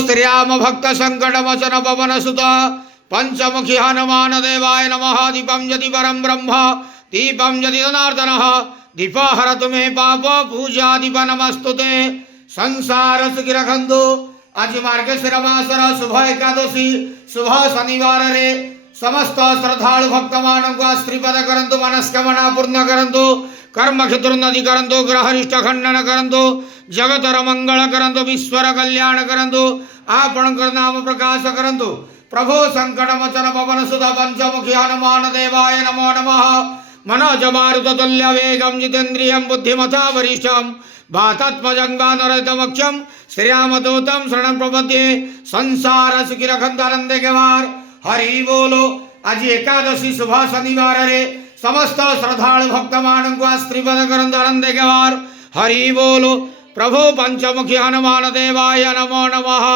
श्रीराम भक्त संकट वचन पवन सुत पंचमुखी हनुमान देवाय नमः। दीपं यदि परम ब्रह्म दीपं यदि जनार्दनः दीप हरतु मे पाप पूजा दीप नमस्तुते। संसार सुखी रखंतु। आज मार्गशीर मासर शुभ एकादशी शुभ शनिवार रे समस्त श्रद्धालु भक्त मान को आशीर्वाद करंतु मनस्कामना पूर्ण करंतु कर्म क्षेत्रोन्नति करंतु ग्रहनिष्ठ खंडन करंतु जगतर मंगल करंतु विश्वर कल्याण करंतु आपण नाम प्रकाश करंतु। प्रभु संकट मोचन पवन सुत पंचमुखी हनुमान देवाय नमो नमः। मनोज मारुत तुल्य वेगं जितेन्द्रियं बुद्धिमता वरिष्ठं वातात्मजं वानरहितमक्षं श्रीरामदूतं शरणं प्रपद्ये। संसार सुखी रखंतु आनंदे के वार। हरि बोलो। आज एकादशी शुभ शनिवार रे समस्त श्रद्धालु भक्त मान को आशीर्वाद करंतु आनंदे के वार। हरि बोलो। प्रभु पंचमुखी हनुमान देवाय नमो नमः।